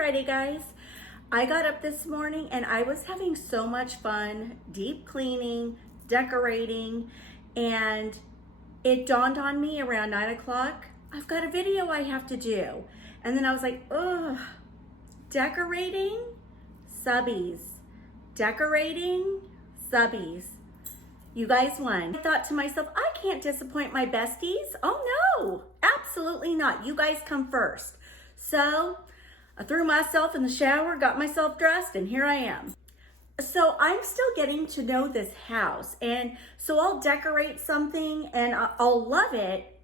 Friday, guys. I got up this morning and I was having so much fun deep cleaning, decorating, and it dawned on me around 9 o'clock, I've got a video I have to do. And then I was like, ugh, decorating, subbies. Decorating, subbies. You guys won. I thought to myself, I can't disappoint my besties. Oh no, absolutely not. You guys come first. So I threw myself in the shower, got myself dressed, and here I am. So I'm still getting to know this house. And so I'll decorate something and I'll love it.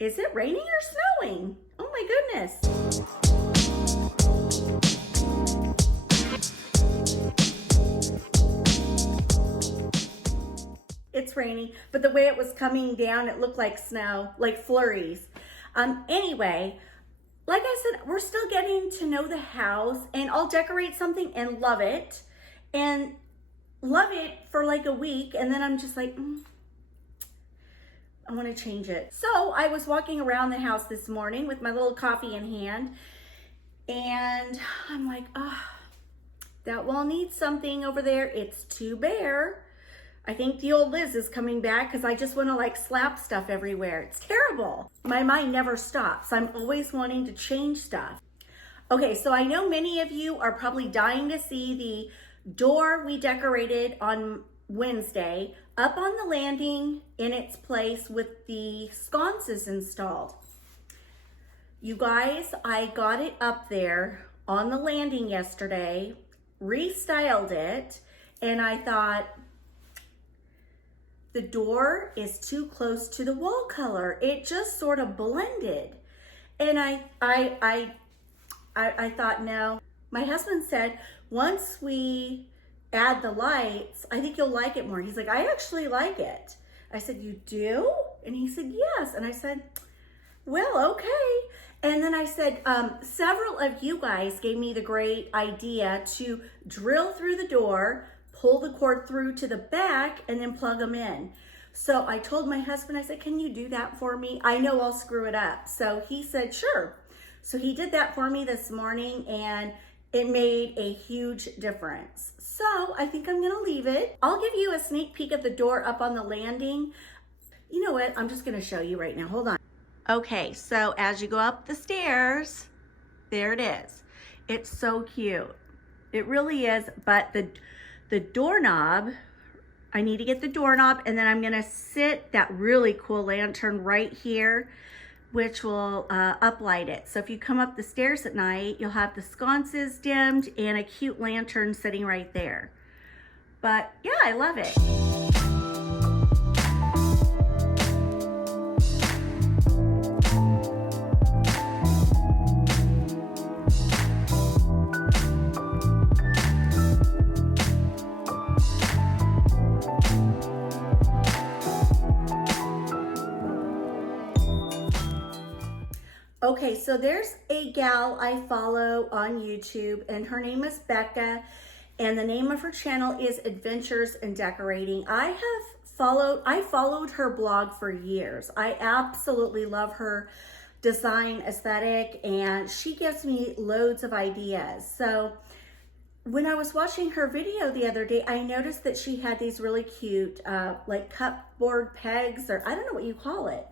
Is it raining or snowing? Oh my goodness. It's raining, but the way it was coming down, it looked like snow, like flurries. Anyway, like I said, we're still getting to know the house, and I'll decorate something and love it for like a week, and then I'm just like, I want to change it. So I was walking around the house this morning with my little coffee in hand, and I'm like, that wall needs something over there. It's too bare. I think the old Liz is coming back because I just want to like slap stuff everywhere. It's terrible. My mind never stops. I'm always wanting to change stuff. Okay, so I know many of you are probably dying to see the door we decorated on Wednesday up on the landing in its place with the sconces installed. You guys, I got it up there on the landing yesterday, restyled it, and I thought, the door is too close to the wall color. It just sort of blended. And I thought, no. My husband said, once we add the lights, I think you'll like it more. He's like, I actually like it. I said, you do? And he said, yes. And I said, well, okay. And then I said, several of you guys gave me the great idea to drill through the door, pull the cord through to the back, and then plug them in. So I told my husband, I said, can you do that for me? I know I'll screw it up. So he said, sure. So he did that for me this morning, and it made a huge difference. So I think I'm gonna leave it. I'll give you a sneak peek of the door up on the landing. You know what? I'm just gonna show you right now. Hold on. Okay, so as you go up the stairs, there it is. It's so cute. It really is, but the doorknob, I need to get the doorknob, and then I'm gonna sit that really cool lantern right here, which will uplight it. So if you come up the stairs at night, you'll have the sconces dimmed and a cute lantern sitting right there. But yeah, I love it. Okay, so there's a gal I follow on YouTube, and her name is Becca, and the name of her channel is Adventures in Decorating. I followed her blog for years. I absolutely love her design aesthetic, and she gives me loads of ideas. So when I was watching her video the other day, I noticed that she had these really cute like cupboard pegs, or I don't know what you call it,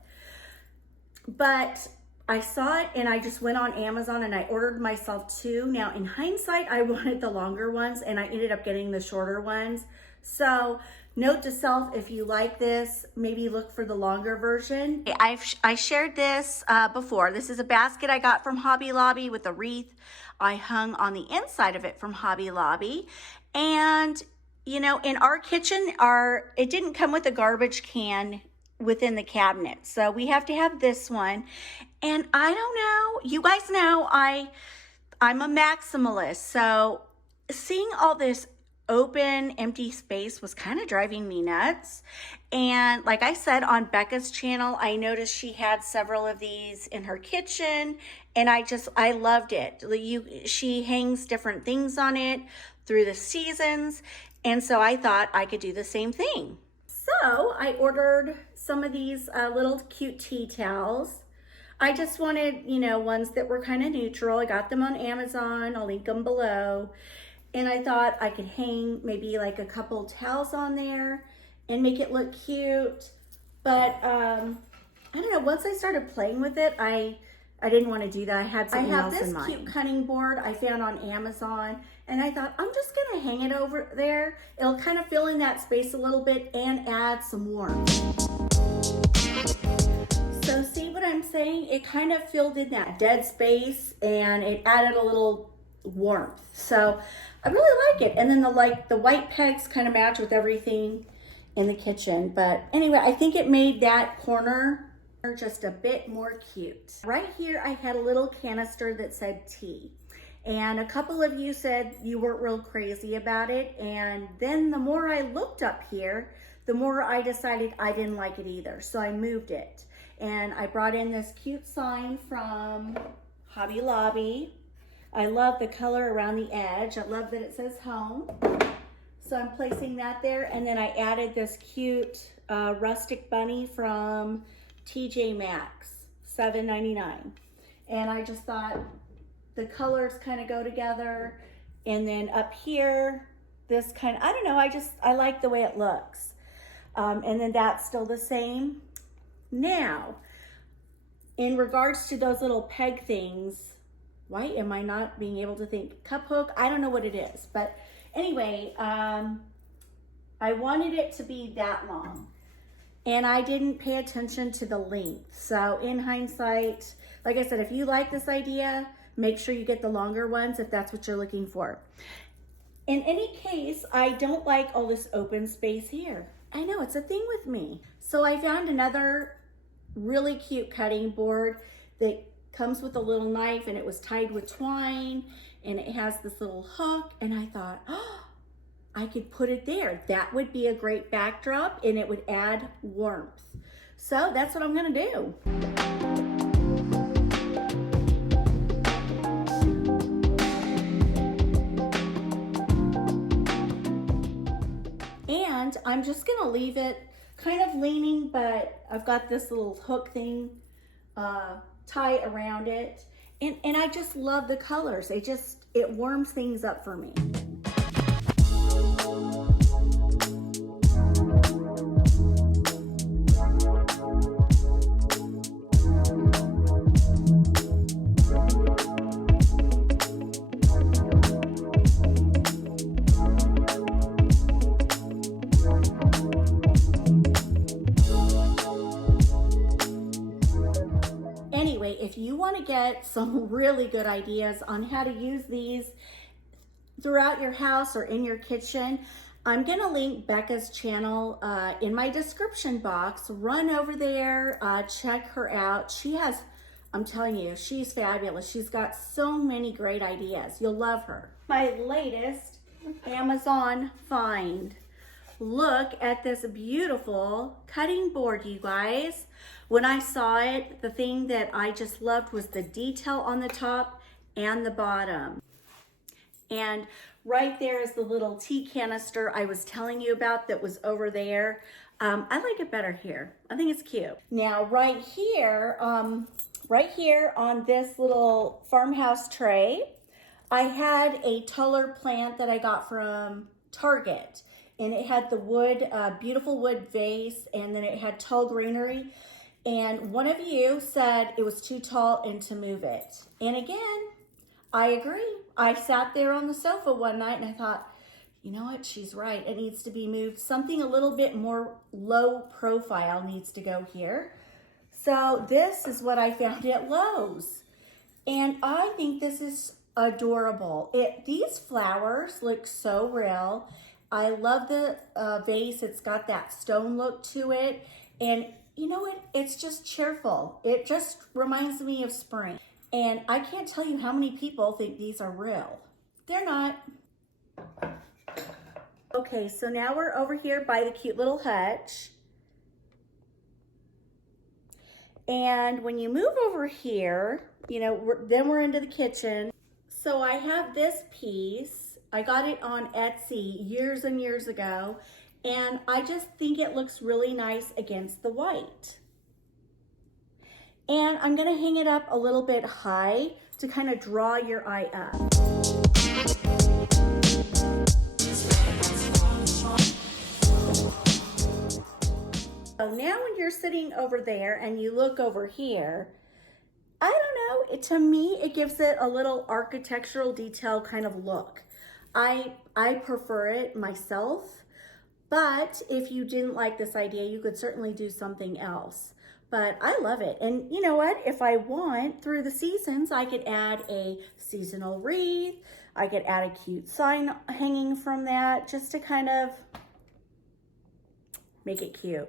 but I saw it and I just went on Amazon and I ordered myself two. Now in hindsight, I wanted the longer ones and I ended up getting the shorter ones. So note to self, if you like this, maybe look for the longer version. I shared this before. This is a basket I got from Hobby Lobby with a wreath I hung on the inside of it from Hobby Lobby. And you know, in our kitchen, it didn't come with a garbage can within the cabinet, so we have to have this one. And I don't know, you guys know I'm a maximalist, so seeing all this open empty space was kind of driving me nuts. And like I said, on Becca's channel, I noticed she had several of these in her kitchen, and I loved it. She hangs different things on it through the seasons, and so I thought I could do the same thing. So I ordered some of these little cute tea towels. I just wanted, you know, ones that were kind of neutral. I got them on Amazon. I'll link them below. And I thought I could hang maybe like a couple towels on there and make it look cute. But I don't know, once I started playing with it, I didn't want to do that. I had something else in mind. I have this cute cutting board I found on Amazon, and I thought I'm just gonna hang it over there. It'll kind of fill in that space a little bit and add some warmth. So see what I'm saying? It kind of filled in that dead space and it added a little warmth. So I really like it. And then the white pegs kind of match with everything in the kitchen. But anyway, I think it made that corner just a bit more cute. Right here, I had a little canister that said tea. And a couple of you said you weren't real crazy about it. And then the more I looked up here, the more I decided I didn't like it either. So I moved it. And I brought in this cute sign from Hobby Lobby. I love the color around the edge. I love that it says home. So I'm placing that there. And then I added this cute rustic bunny from TJ Maxx, $7.99. And I just thought the colors kind of go together. And then up here, this kind of, I don't know, I like the way it looks. And then that's still the same. Now, in regards to those little peg things, why am I not being able to think? Cup hook, I don't know what it is. But anyway, I wanted it to be that long. And I didn't pay attention to the length. So in hindsight, like I said, if you like this idea, make sure you get the longer ones if that's what you're looking for. In any case, I don't like all this open space here. I know, it's a thing with me. So I found another really cute cutting board that comes with a little knife, and it was tied with twine, and it has this little hook, and I thought, oh, I could put it there. That would be a great backdrop, and it would add warmth. So that's what I'm gonna do. And I'm just gonna leave it kind of leaning, but I've got this little hook thing tie around it. And I just love the colors. It warms things up for me. Anyway, if you want to get some really good ideas on how to use these throughout your house or in your kitchen, I'm going to link Becca's channel in my description box. Run over there, check her out. She has, I'm telling you, she's fabulous. She's got so many great ideas. You'll love her. My latest Amazon find. Look at this beautiful cutting board, you guys. When I saw it, the thing that I just loved was the detail on the top and the bottom. And right there is the little tea canister I was telling you about that was over there. I like it better here. I think it's cute. Now, right here on this little farmhouse tray, I had a taller plant that I got from Target. And it had the wood, beautiful wood vase, and then it had tall greenery. And one of you said it was too tall and to move it. And again, I agree. I sat there on the sofa one night and I thought, you know what, she's right. It needs to be moved. Something a little bit more low profile needs to go here. So this is what I found at Lowe's. And I think this is adorable. These flowers look so real. I love the vase. It's got that stone look to it. And you know what? It's just cheerful. It just reminds me of spring. And I can't tell you how many people think these are real. They're not. Okay, so now we're over here by the cute little hutch. And when you move over here, you know, then we're into the kitchen. So I have this piece. I got it on Etsy years and years ago, and I just think it looks really nice against the white. And I'm gonna hang it up a little bit high to kind of draw your eye up. So now when you're sitting over there and you look over here, I don't know, to me, it gives it a little architectural detail kind of look. I prefer it myself, but if you didn't like this idea, you could certainly do something else. But I love it. And you know what? If I want, through the seasons, I could add a seasonal wreath. I could add a cute sign hanging from that just to kind of make it cute.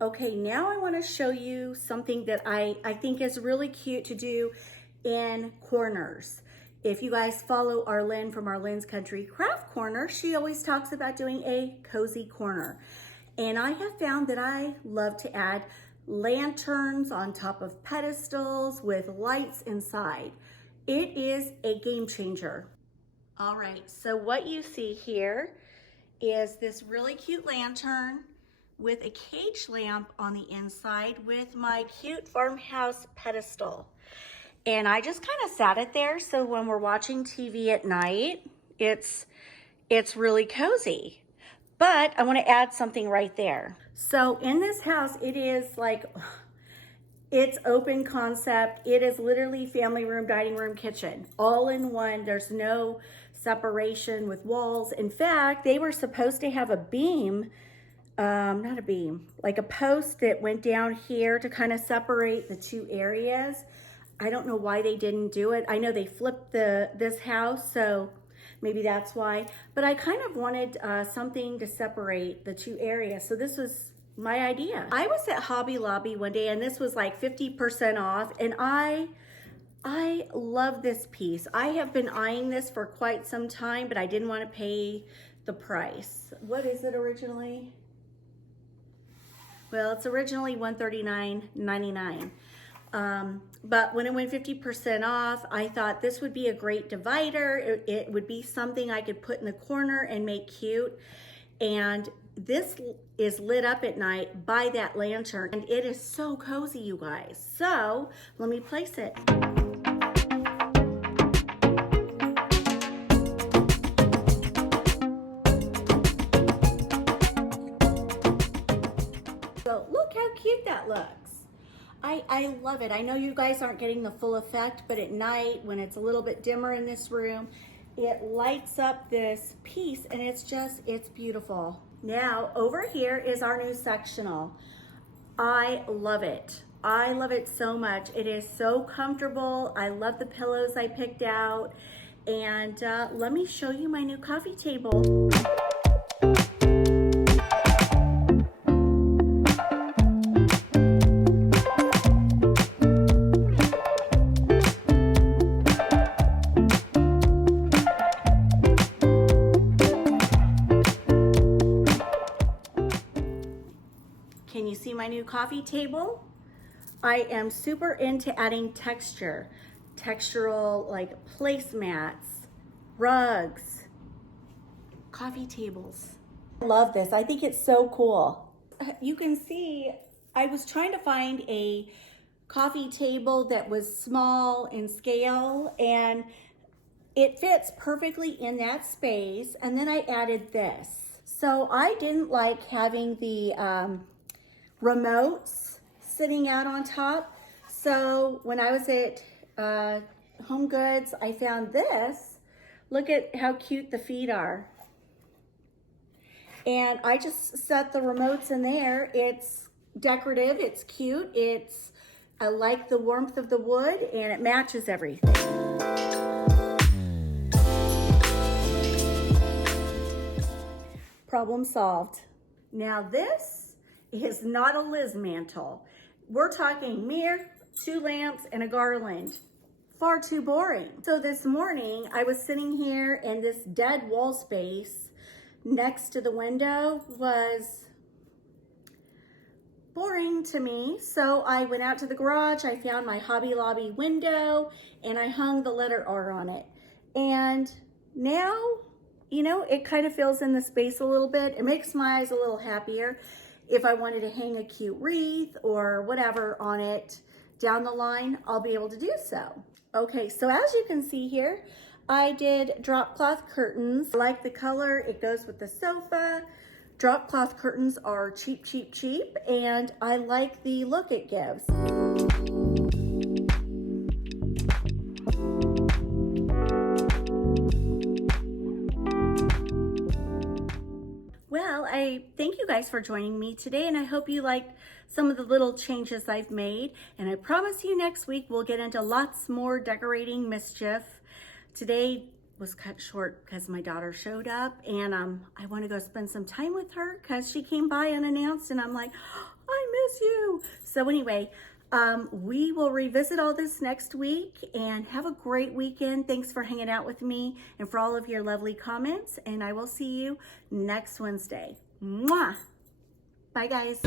Okay, now I want to show you something that I think is really cute to do in corners. If you guys follow Arlene from Arlene's Country Craft Corner, she always talks about doing a cozy corner. And I have found that I love to add lanterns on top of pedestals with lights inside. It is a game changer. All right, so what you see here is this really cute lantern with a cage lamp on the inside with my cute farmhouse pedestal. And I just kind of sat it there, so when we're watching TV at night, it's really cozy. But I want to add something right there. So in this house, it is like, it's open concept. It is literally family room, dining room, kitchen, all in one. There's no separation with walls. In fact, they were supposed to have a beam, not a beam, like a post that went down here to kind of separate the two areas. I don't know why they didn't do it. I know they flipped this house, so maybe that's why. But I kind of wanted something to separate the two areas. So this was my idea. I was at Hobby Lobby one day and this was like 50% off, and I love this piece. I have been eyeing this for quite some time, but I didn't want to pay the price. What is it originally? Well, it's originally $139.99. But when it went 50% off, I thought this would be a great divider. It would be something I could put in the corner and make cute. And this is lit up at night by that lantern, and it is so cozy, you guys. So let me place it. So look how cute that looks. I love it. I know you guys aren't getting the full effect, but at night when it's a little bit dimmer in this room, it lights up this piece and it's beautiful. Now over here is our new sectional. I love it. I love it so much. It is so comfortable. I love the pillows I picked out. And let me show you my new coffee table. Can you see my new coffee table? I am super into adding texture, textural like placemats, rugs, coffee tables. I love this. I think it's so cool. You can see I was trying to find a coffee table that was small in scale, and it fits perfectly in that space. And then I added this. So I didn't like having the remotes sitting out on top. So when I was at Home Goods, I found this. Look at how cute the feet are. And I just set the remotes in there. It's decorative, it's cute, I like the warmth of the wood, and it matches everything. Problem solved. Now this is not a Liz mantle. We're talking mirror, 2 lamps, and a garland. Far too boring. So this morning I was sitting here in this dead wall space next to the window was boring to me. So I went out to the garage, I found my Hobby Lobby window, and I hung the letter R on it. And now, you know, it kind of fills in the space a little bit. It makes my eyes a little happier. If I wanted to hang a cute wreath or whatever on it down the line, I'll be able to do so. Okay, so as you can see here, I did drop cloth curtains. I like the color, it goes with the sofa. Drop cloth curtains are cheap, cheap, cheap, and I like the look it gives. Well, I thank you guys for joining me today, and I hope you liked some of the little changes I've made. And I promise you next week we'll get into lots more decorating mischief. Today was cut short because my daughter showed up, and I want to go spend some time with her because she came by unannounced, and I'm like, I miss you. So anyway, we will revisit all this next week, and have a great weekend. Thanks for hanging out with me and for all of your lovely comments, and I will see you next Wednesday. Mwah! Bye, guys.